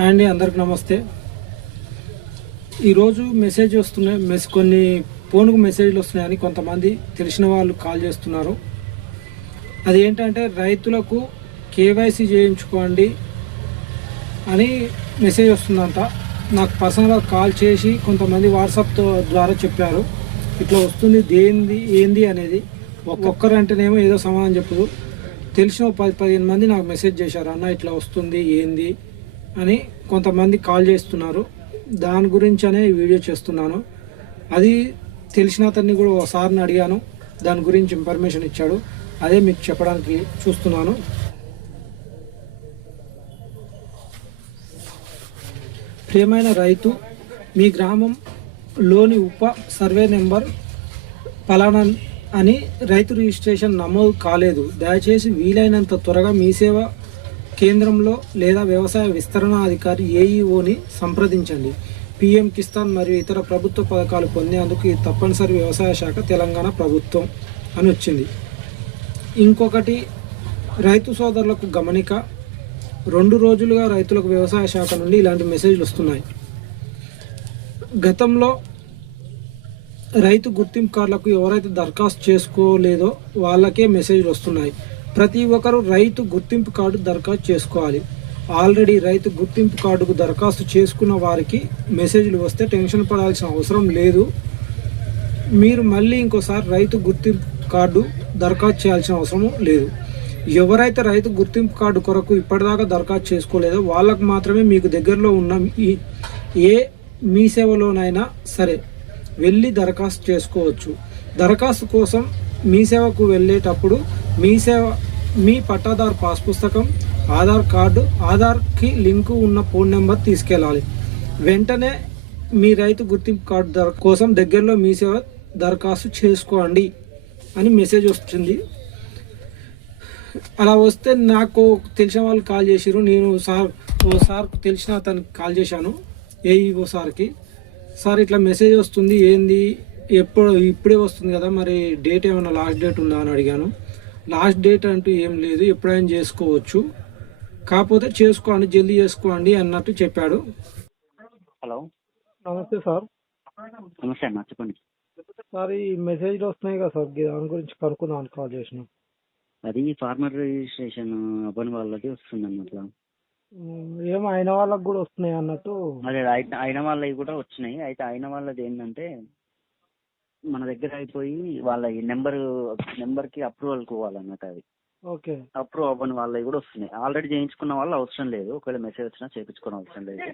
అండి అందరికి నమస్తే. ఈరోజు మెసేజ్ వస్తున్నాయి, కొన్ని ఫోన్కు మెసేజ్లు వస్తున్నాయని కొంతమంది తెలిసిన వాళ్ళు కాల్ చేస్తున్నారు. అది ఏంటంటే రైతులకు కేవైసీ చేయించుకోండి అని మెసేజ్ వస్తుందంట. నాకు పర్సనల్గా కాల్ చేసి కొంతమంది వాట్సాప్ ద్వారా చెప్పారు, ఇట్లా వస్తుంది ఏంది అనేది. ఒక్కొక్కరు అంటేనేమో ఏదో సమాధానం చెప్పదు. తెలిసిన 10-15 మంది నాకు మెసేజ్ చేశారు, అన్న ఇట్లా వస్తుంది ఏంది అని కొంతమంది కాల్ చేస్తున్నారు. దాని గురించి అనే వీడియో చేస్తున్నాను. అది తెలిసిన అతన్ని కూడా ఒకసారిని అడిగాను, దాని గురించి ఇన్ఫర్మేషన్ ఇచ్చాడు, అదే మీకు చెప్పడానికి చూస్తున్నాను. ప్రియమైన రైతు, మీ గ్రామంలోని ఉప సర్వే నెంబర్ పలానా అని రైతు రిజిస్ట్రేషన్ నమోదు కాలేదు. దయచేసి వీలైనంత త్వరగా మీ సేవ కేంద్రంలో లేదా వ్యవసాయ విస్తరణ అధికారి ఏఈఓని సంప్రదించండి. పిఎం కిసాన్ మరియు ఇతర ప్రభుత్వ పథకాలు పొందేందుకు ఇది తప్పనిసరి వ్యవసాయ శాఖ తెలంగాణ ప్రభుత్వం అని వచ్చింది. ఇంకొకటి రైతు సోదరులకు గమనిక, 2 రోజులుగా రైతులకు వ్యవసాయ శాఖ నుండి ఇలాంటి మెసేజ్లు వస్తున్నాయి. గతంలో రైతు గుర్తింపు కార్డులకు ఎవరైతే దరఖాస్తు చేసుకోలేదో వాళ్ళకే మెసేజ్లు వస్తున్నాయి. ప్రతి ఒక్కరూ రైతు గుర్తింపు కార్డు దరఖాస్తు చేసుకోవాలి. ఆల్రెడీ రైతు గుర్తింపు కార్డుకు దరఖాస్తు చేసుకున్న వారికి మెసేజ్లు వస్తే టెన్షన్ పడాల్సిన అవసరం లేదు. మీరు మళ్ళీ ఇంకోసారి రైతు గుర్తింపు కార్డు దరఖాస్తు చేయాల్సిన అవసరం లేదు. ఎవరైతే రైతు గుర్తింపు కార్డు కొరకు ఇప్పటిదాకా దరఖాస్తు చేసుకోలేదో వాళ్ళకు మాత్రమే మీకు దగ్గరలో ఉన్న మీ సేవలోనైనా సరే వెళ్ళి దరఖాస్తు చేసుకోవచ్చు. దరఖాస్తు కోసం మీ సేవకు వెళ్ళేటప్పుడు మీ పట్టాదారు పాస్ పుస్తకం, ఆధార్ కార్డు, ఆధార్కి లింకు ఉన్న ఫోన్ నెంబర్ తీసుకెళ్ళాలి. వెంటనే మీ రైతు గుర్తింపు కార్డు కోసం దగ్గరలో మీ సేవ దరఖాస్తు చేసుకోండి అని మెసేజ్ వస్తుంది. అలా వస్తే నాకు తెలిసిన వాళ్ళు కాల్ చేసారు. నేను సార్ తెలిసిన అతనికి కాల్ చేశాను, ఏఈఓ సార్కి. సార్ ఇట్లా మెసేజ్ వస్తుంది ఏంది, ఇప్పుడే వస్తుంది కదా, మరి డేట్ ఏమైనా లాస్ట్ డేట్ ఉందా అని అడిగాను. లాస్ట్ డేట్ అంటూ ఏం లేదు, ఎప్పుడైనా చేసుకోవచ్చు, కాకపోతే చేసుకోండి, జల్దీ చేసుకోండి అన్నట్టు చెప్పాడు. హలో, నమస్తే సార్. నమస్తే అన్న, చెప్పండి సార్. ఈ మెసేజ్లు వస్తున్నాయి కదా సార్, దాని గురించి కనుక్కుందామని కాల్ చేసినాం. అది ఫార్మర్ రిజిస్ట్రేషన్ అవ్వని వాళ్ళకి వస్తుంది అన్నట్లా. ఏమో అయిన వాళ్ళకి కూడా వస్తున్నాయి అన్నట్టు. అదే అయిన వాళ్ళవి కూడా వచ్చినాయి. అయితే అయిన వాళ్ళది ఏంటంటే మన దగ్గర అయిపోయి వాళ్ళ నెంబర్కి అప్రూవల్ పోవాలన్నట్టు. అది ఓకే, అప్రూవ్ అవ్వని వాళ్ళవి కూడా వస్తున్నాయి. ఆల్రెడీ చేయించుకున్న వాళ్ళు అవసరం లేదు, ఒకవేళ మెసేజ్ వచ్చినా చేయించుకోవడం అవసరం లేదు.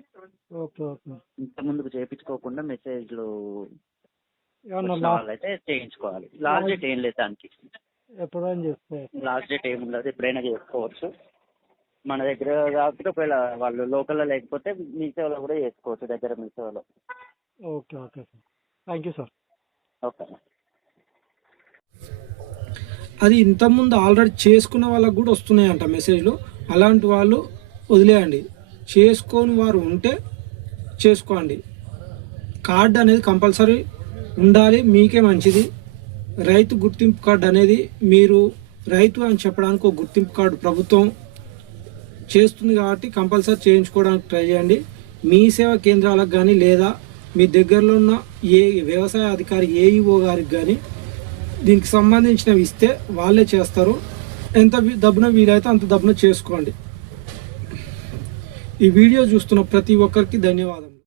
Okay okay. ఇంత ముందుకు చేయించుకోకుండా మెసేజ్లు ఏమన్నా వాళ్ళైతే చేయించుకోవాలి. లాస్ట్ డేట్ ఏం లేదు దానికి, ఎప్పుడైనా చేసుకోవచ్చు. లాస్ట్ డేట్ ఏముండదు, ఎప్పుడైనా చేసుకోవచ్చు. మన దగ్గర కాకపోతే ఒకవేళ వాళ్ళు లోకల్లో లేకపోతే మీ సేవలో కూడా చేసుకోవచ్చు, దగ్గర మీ సేవలో. Okay okay sir, thank you sir. Okay. అది ఇంతకుముందు ఆల్రెడీ చేసుకున్న వాళ్ళకు కూడా వస్తున్నాయంట మెసేజ్లు. అలాంటి వాళ్ళు వదిలేయండి, చేసుకొని వారు ఉంటే చేసుకోండి. కార్డు అనేది కంపల్సరీ ఉండాలి, మీకే మంచిది. రైతు గుర్తింపు కార్డు అనేది మీరు రైతు అని చెప్పడానికి ఒక గుర్తింపు కార్డు ప్రభుత్వం చేస్తుంది కాబట్టి కంపల్సరీ చేయించుకోవడానికి ట్రై చేయండి. మీ సేవా కేంద్రాలకు కానీ లేదా మీ దగ్గరలో ఉన్న వ్యవసాయ అధికారి ఏఈఓ గారికి కానీ దీనికి సంబంధించినవి ఇస్తే వాళ్ళే చేస్తారు. ఎంత దబ్బున వీలైతే అంత దబ్బున చేసుకోండి. ఈ వీడియో చూస్తున్న ప్రతి ఒక్కరికి ధన్యవాదాలు.